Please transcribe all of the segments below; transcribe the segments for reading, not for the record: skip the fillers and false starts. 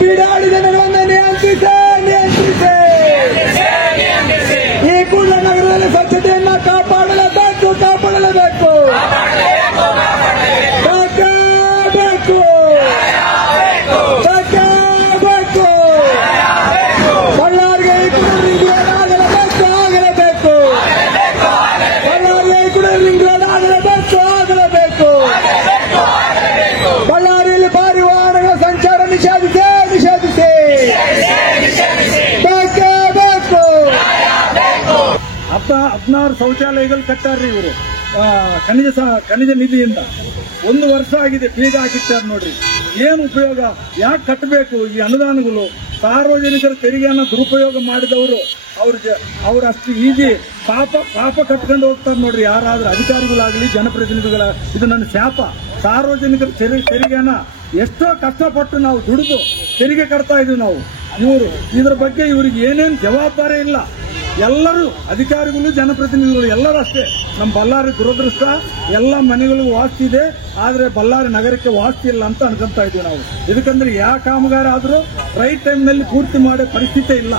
ಬೀಡಾಡಿದ ನನ್ನನ್ನು ನಿಯಂತ್ರಿಸಿ ಈ ಕೂಡಲ ನಗರದಲ್ಲಿ ಸ್ವಚ್ಛತೆಯನ್ನ ಕಾಪಾಡಲೇಬೇಕು ಬಳ್ಳಾರಿಗೆ ಈ ಕೂಡ ರಿಂಗ್ ರೋಡ್ ಆಗಲೇಬೇಕು ಬಳ್ಳಾರಿಗೆ ಈ ಕೂಡ ರಿಂಗ್ ರೋಡ್ ಆಗಲೇಬೇಕು ಬಳ್ಳಾರಿಯಲ್ಲಿ ಭಾರಿ ವಾಹನಗಳ ಸಂಚಾರ ನಿಷೇಧಿಸಿ ಬೇಕು 16 ಶೌಚಾಲಯಗಳು ಕಟ್ಟಾರ್ರಿ ಇವರು ಖನಿಜ ನಿಧಿಯಿಂದ 1 ವರ್ಷ ಆಗಿದೆ ಬೀಗ ಹಾಕಿಟ್ಟಾರ ನೋಡ್ರಿ. ಏನು ಉಪಯೋಗ? ಯಾಕೆ ಕಟ್ಟಬೇಕು ಈ ಅನುದಾನಗಳು? ಸಾರ್ವಜನಿಕರ ತೆರಿಗೆಯನ್ನು ದುರುಪಯೋಗ ಮಾಡಿದವರು ಅವ್ರು ಅಷ್ಟು ಈಜಿ ಪಾಪ ಕಟ್ಕೊಂಡು ಹೋಗ್ತಾರೆ ನೋಡ್ರಿ. ಯಾರಾದ್ರೂ ಅಧಿಕಾರಿಗಳಾಗಲಿ ಜನಪ್ರತಿನಿಧಿಗಳ ಇದು ನನ್ನ ಶಾಪ. ಸಾರ್ವಜನಿಕರ ತೆರಿಗೆಯನ್ನ ಎಷ್ಟೋ ಕಷ್ಟಪಟ್ಟು ನಾವು ದುಡಿದು ತೆರಿಗೆ ಕಟ್ತಾ ಇದೀವಿ ನಾವು. ಇದ್ರ ಬಗ್ಗೆ ಇವರಿಗೆ ಏನೇನು ಜವಾಬ್ದಾರಿ ಇಲ್ಲ. ಎಲ್ಲರೂ ಅಧಿಕಾರಿಗಳು ಜನಪ್ರತಿನಿಧಿಗಳು ಎಲ್ಲರೂ ಅಷ್ಟೇ. ನಮ್ಮ ಬಳ್ಳಾರಿ ದುರದೃಷ್ಟ, ಎಲ್ಲ ಮನೆಗಳಿಗೂ ವಾಸ್ತಿ ಇದೆ, ಆದ್ರೆ ಬಳ್ಳಾರಿ ನಗರಕ್ಕೆ ವಾಸ್ತಿ ಇಲ್ಲ ಅಂತ ಅನ್ಕೊಂತಾ ಇದೀವಿ ನಾವು. ಇದಕ್ಕಂದ್ರೆ ಯಾವ ಕಾಮಗಾರಿ ಆದ್ರೂ ರೈಟ್ ಟೈಮ್ ನಲ್ಲಿ ಪೂರ್ತಿ ಮಾಡೋ ಪರಿಸ್ಥಿತಿ ಇಲ್ಲ.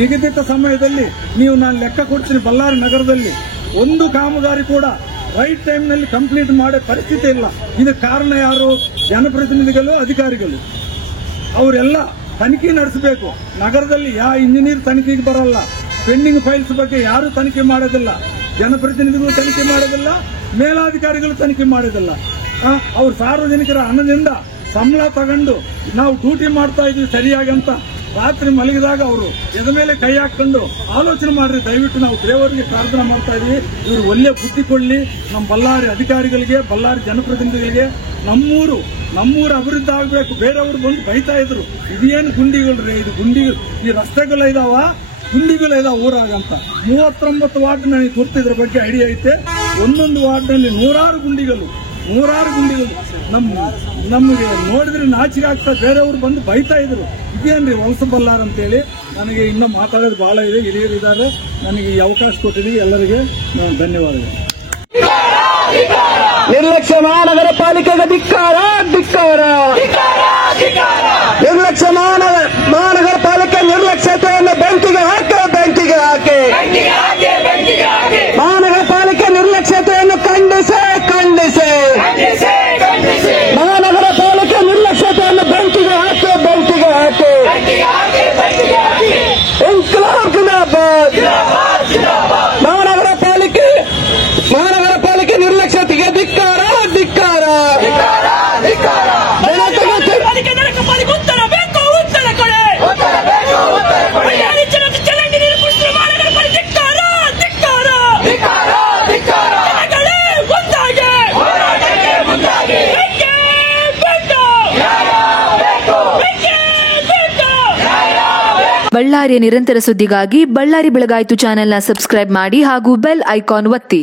ನಿಗದಿತ ಸಮಯದಲ್ಲಿ ನಾನು ಲೆಕ್ಕ ಕೊಡ್ತೀನಿ, ಬಳ್ಳಾರಿ ನಗರದಲ್ಲಿ ಒಂದು ಕಾಮಗಾರಿ ಕೂಡ ರೈಟ್ ಟೈಮ್ ನಲ್ಲಿ ಕಂಪ್ಲೀಟ್ ಮಾಡೋ ಪರಿಸ್ಥಿತಿ ಇಲ್ಲ. ಇದಕ್ಕೆ ಕಾರಣ ಯಾರು? ಜನಪ್ರತಿನಿಧಿಗಳು, ಅಧಿಕಾರಿಗಳು. ಅವರೆಲ್ಲ ತನಿಖೆ ನಡೆಸಬೇಕು. ನಗರದಲ್ಲಿ ಯಾವ ಇಂಜಿನಿಯರ್ ತನಿಖೆಗೆ ಬರಲ್ಲ. ಪೆಂಡಿಂಗ್ ಫೈಲ್ಸ್ ಬಗ್ಗೆ ಯಾರು ತನಿಖೆ ಮಾಡೋದಿಲ್ಲ. ಜನಪ್ರತಿನಿಧಿಗಳು ತನಿಖೆ ಮಾಡೋದಿಲ್ಲ, ಮೇಲಾಧಿಕಾರಿಗಳು ತನಿಖೆ ಮಾಡೋದಿಲ್ಲ. ಅವ್ರು ಸಾರ್ವಜನಿಕರ ಹಣದಿಂದ ಸಂಬಳ ತಗೊಂಡು ನಾವು ಡ್ಯೂಟಿ ಮಾಡ್ತಾ ಇದೀವಿ ಸರಿಯಾಗಿ ಅಂತ ರಾತ್ರಿ ಮಲಗಿದಾಗ ಅವರು ಎದ ಮೇಲೆ ಕೈ ಹಾಕೊಂಡು ಆಲೋಚನೆ ಮಾಡ್ರಿ. ದಯವಿಟ್ಟು ನಾವು ದೇವರಿಗೆ ಪ್ರಾರ್ಥನೆ ಮಾಡ್ತಾ ಇದೀವಿ, ಇವರು ಒಳ್ಳೆ ಬುದ್ಧಿ ಕೊಡ್ಲಿ ನಮ್ಮ ಬಳ್ಳಾರಿ ಅಧಿಕಾರಿಗಳಿಗೆ, ಬಳ್ಳಾರಿ ಜನಪ್ರತಿನಿಧಿಗಳಿಗೆ. ನಮ್ಮೂರು ಅಭಿವೃದ್ಧಿ ಆಗಬೇಕು. ಬೇರೆಯವರು ಬಂದು ಬೈತಾ ಇದ್ರು, ಇದೇನು ಗುಂಡಿಗಳ್ರಿ, ಇದು ಗುಂಡಿಗಳು, ಈ ರಸ್ತೆಗಳು ಇದಾವ, ಗುಂಡಿಗಳು ಇದಾವ ಊರಾಗಂತ. 39 ವಾರ್ಡ್ ನನಗೆ ಗೊತ್ತಿದ್ರ ಬಗ್ಗೆ ಐಡಿಯಾ ಐತೆ. ಒಂದೊಂದು ವಾರ್ಡ್ನಲ್ಲಿ 100 ಗುಂಡಿಗಳು. ನಮಗೆ ನೋಡಿದ್ರೆ ನಾಚಿಕೆ ಆಗ್ತಾ, ಬೇರೆಯವರು ಬಂದು ಬೈತಾ ಇದ್ರು, ಇದೇನ್ರಿ ಹೊಲಸ ಬಳ್ಳಾರಿ ಅಂತೇಳಿ. ನನಗೆ ಇನ್ನೂ ಮಾತಾಡೋದು ಬಹಳ ಇದೆ, ಹಿರಿಯರಿದ್ದಾರೆ. ನನಗೆ ಈ ಅವಕಾಶ ಕೊಟ್ಟಿದ್ದೀವಿ. ಎಲ್ಲರಿಗೆ ಧನ್ಯವಾದಗಳು. ನಿರ್ಲಕ್ಷ್ಯ ಮಹಾನಗರ ಪಾಲಿಕೆಗೆ ಧಿಕ್ಕಾರ. ನಿರ್ಲಕ್ಷ್ಯ ಮಹಾನಗರ ಪಾಲಿಕೆ ನಿರ್ಲಕ್ಷ್ಯತೆಯನ್ನು ಬೆಂಕಿಗೆ ಹಾಕಿ ಮಹಾನಗರ ಪಾಲಿಕೆ ನಿರ್ಲಕ್ಷ್ಯತೆಯನ್ನು ಖಂಡಿಸಿ ಮಹಾನಗರ ಪಾಲಿಕೆ ನಿರ್ಲಕ್ಷ್ಯತೆಯನ್ನು ಬೆಂಕಿಗೆ ಹಾಕಿ ಇನ್ಕ್ಲಾಬ್ ಜಿಂದಾಬಾದ್. ಮಹಾನಗರ ಪಾಲಿಕೆ ನಿರ್ಲಕ್ಷ್ಯತೆಗೆ ಧಿಕ್ಕಾರ. ಬಳ್ಳಾರಿಯ ನಿರಂತರ ಸುದ್ದಿಗಾಗಿ ಬಳ್ಳಾರಿ ಬೆಳಗಾಯಿತು ಚಾನೆಲ್ನ ಸಬ್ಸ್ಕ್ರೈಬ್ ಮಾಡಿ ಹಾಗೂ ಬೆಲ್ ಐಕಾನ್ ಒತ್ತಿ.